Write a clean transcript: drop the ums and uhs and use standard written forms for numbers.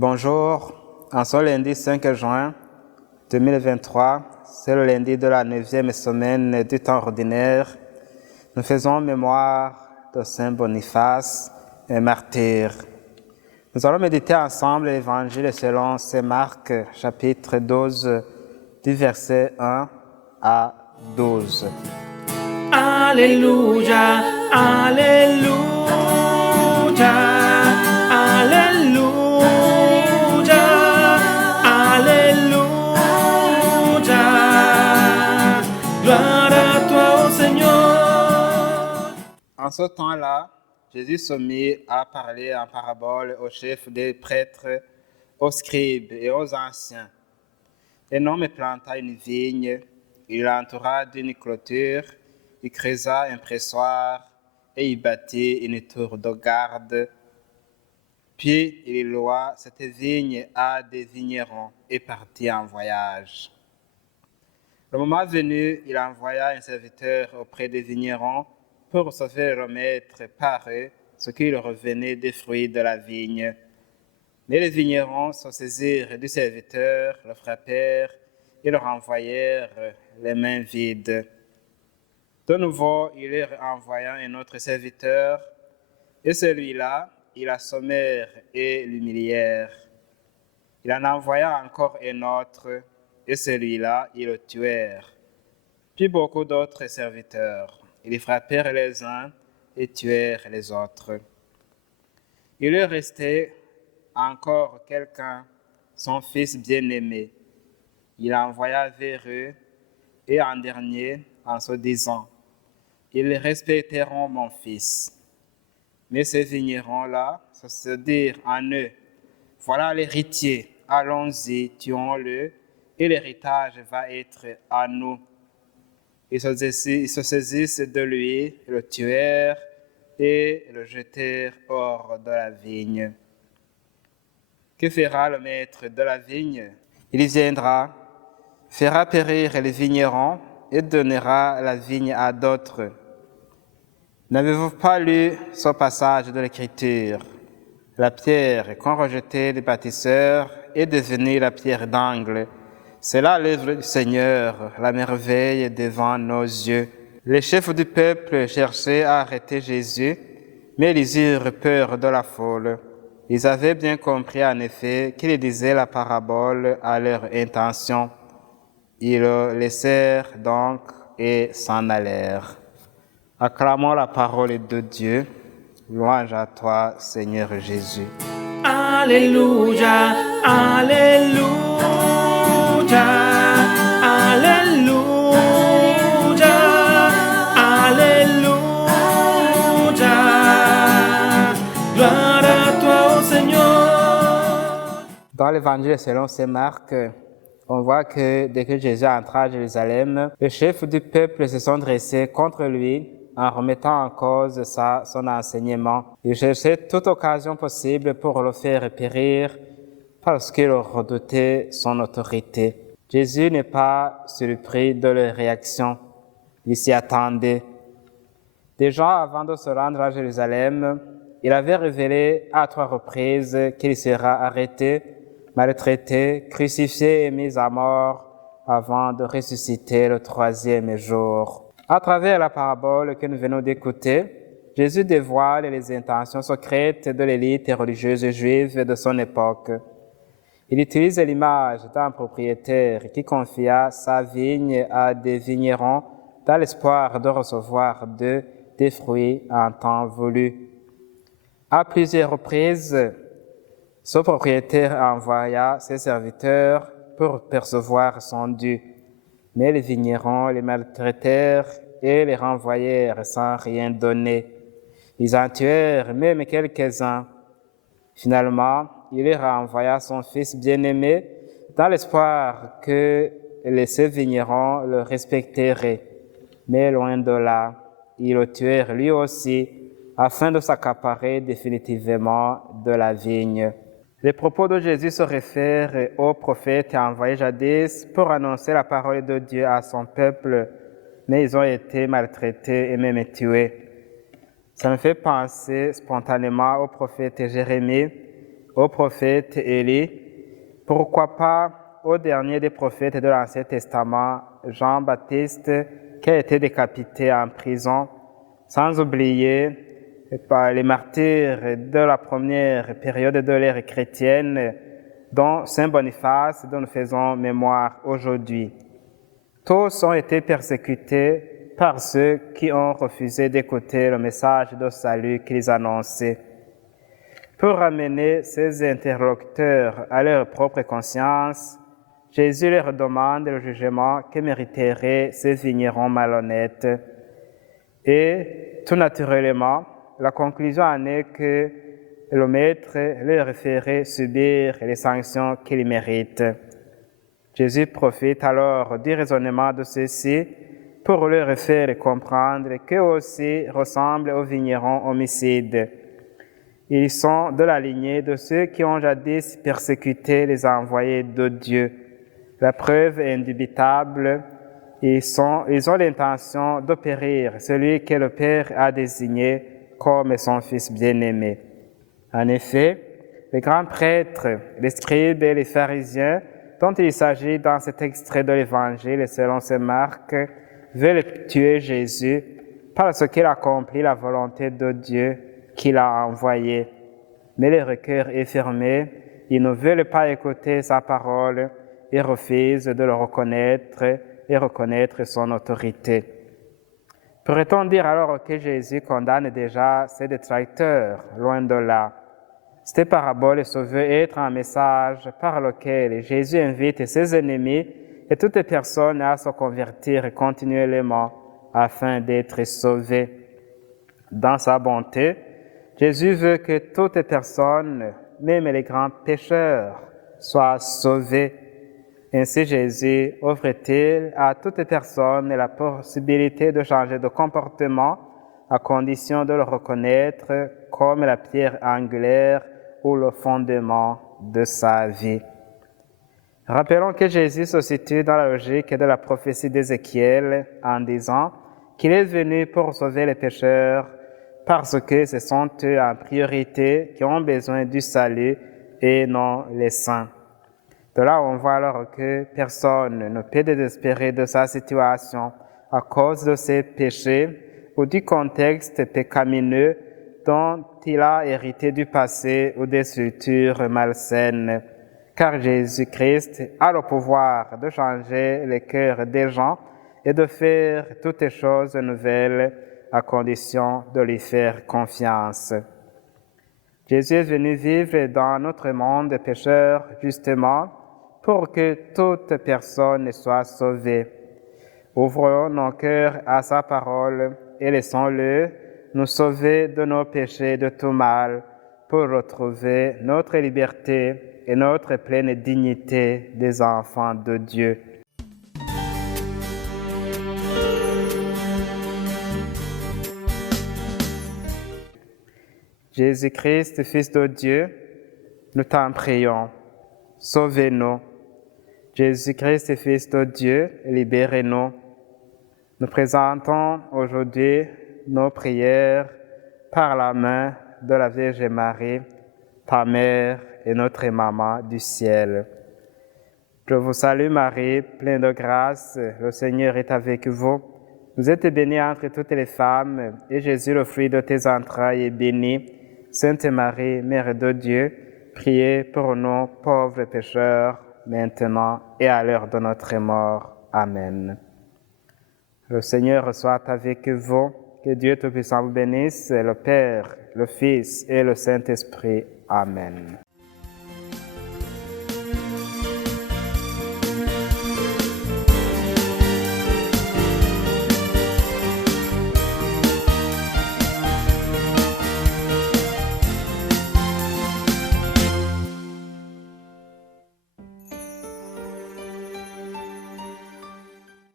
Bonjour, en ce lundi 5 juin 2023, c'est le lundi de la 9e semaine du temps ordinaire. Nous faisons mémoire de Saint Boniface, un martyr. Nous allons méditer ensemble l'Évangile selon Saint Marc, chapitre 12, du verset 1 à 12. Alléluia, Alléluia, Alléluia, Alléluia. Gloire à toi, ô Seigneur. En ce temps-là, Jésus se mit à parler en parabole aux chefs des prêtres, aux scribes et aux anciens. Un homme planta une vigne, il l'entoura d'une clôture, il creusa un pressoir et il bâtit une tour de garde. Puis il loua cette vigne à des vignerons et partit en voyage. Le moment venu, il envoya un serviteur auprès des vignerons pour se faire remettre par eux ce qu'il revenait des fruits de la vigne. Mais les vignerons se saisirent du serviteur, le frappèrent et le renvoyèrent les mains vides. De nouveau, il leur envoya un autre serviteur, et celui-là, ils l'assommèrent et l'humilièrent. Il en envoya encore un autre, et celui-là, ils le tuèrent. Puis beaucoup d'autres serviteurs, ils frappèrent les uns et tuèrent les autres. Il leur restait encore quelqu'un, son fils bien-aimé. Il l'envoya vers eux, et en dernier, en se disant, « Ils respecteront mon fils. » Mais ces vignerons-là se dirent en eux, « Voilà l'héritier, allons-y, tuons-le, et l'héritage va être à nous. » Ils se saisissent de lui, le tuèrent et le jetèrent hors de la vigne. Que fera le maître de la vigne? Il viendra, fera périr les vignerons et donnera la vigne à d'autres. N'avez-vous pas lu ce passage de l'Écriture? La pierre qu'ont rejetée les bâtisseurs est devenue la pierre d'angle. C'est là l'œuvre du Seigneur, la merveille devant nos yeux. Les chefs du peuple cherchaient à arrêter Jésus, mais ils eurent peur de la foule. Ils avaient bien compris en effet qu'il disait la parabole à leur intention. Ils le laissèrent donc et s'en allèrent. Acclamons la parole de Dieu. Louange à toi, Seigneur Jésus. Alléluia, Alléluia, Alléluia, Alléluia. Gloire à toi, ô Seigneur. Dans l'Évangile selon Saint Marc, on voit que dès que Jésus entra à Jérusalem, les chefs du peuple se sont dressés contre lui en remettant en cause son enseignement. Ils cherchaient toute occasion possible pour le faire périr parce qu'ils redoutaient son autorité. Jésus n'est pas surpris de leur réaction. Il s'y attendait. Déjà avant de se rendre à Jérusalem, il avait révélé à 3 reprises qu'il sera arrêté, maltraité, crucifié et mis à mort avant de ressusciter le 3e jour. À travers la parabole que nous venons d'écouter, Jésus dévoile les intentions secrètes de l'élite religieuse juive de son époque. Il utilise l'image d'un propriétaire qui confia sa vigne à des vignerons dans l'espoir de recevoir d'eux des fruits en temps voulu. À plusieurs reprises, ce propriétaire envoya ses serviteurs pour percevoir son dû. Mais les vignerons les maltraitèrent et les renvoyèrent sans rien donner. Ils en tuèrent même quelques-uns. Finalement, il leur envoya son fils bien-aimé dans l'espoir que ces vignerons le respecteraient. Mais loin de là, ils le tuèrent lui aussi afin de s'accaparer définitivement de la vigne. Les propos de Jésus se réfèrent aux prophètes envoyés jadis pour annoncer la parole de Dieu à son peuple, mais ils ont été maltraités et même tués. Ça me fait penser spontanément au prophète Jérémie, au prophète Élie, pourquoi pas au dernier des prophètes de l'Ancien Testament, Jean-Baptiste, qui a été décapité en prison, sans oublier les martyrs de la première période de l'ère chrétienne, dont Saint Boniface, dont nous faisons mémoire aujourd'hui. Tous ont été persécutés par ceux qui ont refusé d'écouter le message de salut qu'ils annonçaient. Pour ramener ces interlocuteurs à leur propre conscience, Jésus leur demande le jugement que mériteraient ces vignerons malhonnêtes. Et tout naturellement, la conclusion en est que le Maître leur ferait subir les sanctions qu'ils méritent. Jésus profite alors du raisonnement de ceux-ci pour leur faire comprendre qu'eux aussi ressemblent aux vignerons homicides. Ils sont de la lignée de ceux qui ont jadis persécuté les envoyés de Dieu. La preuve est indubitable, ils ont l'intention de périr celui que le Père a désigné comme son Fils bien-aimé. En effet, les grands prêtres, les scribes et les pharisiens, dont il s'agit dans cet extrait de l'Évangile selon saint Marc, veulent tuer Jésus parce qu'il accomplit la volonté de Dieu qu'il a envoyé. Mais leur cœur est fermé, ils ne veulent pas écouter sa parole et refusent de le reconnaître et reconnaître son autorité. Pourrait-on dire alors que Jésus condamne déjà ses détracteurs? Loin de là. Cette parabole se veut être un message par lequel Jésus invite ses ennemis et toutes personnes à se convertir continuellement afin d'être sauvés. Dans sa bonté, Jésus veut que toutes personnes, même les grands pécheurs, soient sauvés. Ainsi, Jésus offre-t-il à toute personne la possibilité de changer de comportement à condition de le reconnaître comme la pierre angulaire ou le fondement de sa vie. Rappelons que Jésus se situe dans la logique de la prophétie d'Ézéchiel en disant qu'il est venu pour sauver les pécheurs parce que ce sont eux en priorité qui ont besoin du salut et non les saints. De là, on voit alors que personne ne peut désespérer de sa situation à cause de ses péchés ou du contexte pécamineux dont il a hérité du passé ou des structures malsaines. Car Jésus-Christ a le pouvoir de changer les cœurs des gens et de faire toutes les choses nouvelles à condition de lui faire confiance. Jésus est venu vivre dans notre monde pécheur justement pour que toute personne soit sauvée. Ouvrons nos cœurs à sa parole et laissons-le nous sauver de nos péchés de tout mal pour retrouver notre liberté et notre pleine dignité des enfants de Dieu. Jésus-Christ, Fils de Dieu, nous t'en prions, sauvez-nous. Jésus-Christ, Fils de Dieu, libérez-nous. Nous présentons aujourd'hui nos prières par la main de la Vierge Marie, ta mère et notre maman du ciel. Je vous salue Marie, pleine de grâce, le Seigneur est avec vous. Vous êtes bénie entre toutes les femmes, et Jésus, le fruit de tes entrailles, est béni. Sainte Marie, Mère de Dieu, priez pour nous pauvres pécheurs, maintenant et à l'heure de notre mort. Amen. Le Seigneur soit avec vous, que Dieu Tout-Puissant vous bénisse, le Père, le Fils et le Saint-Esprit. Amen.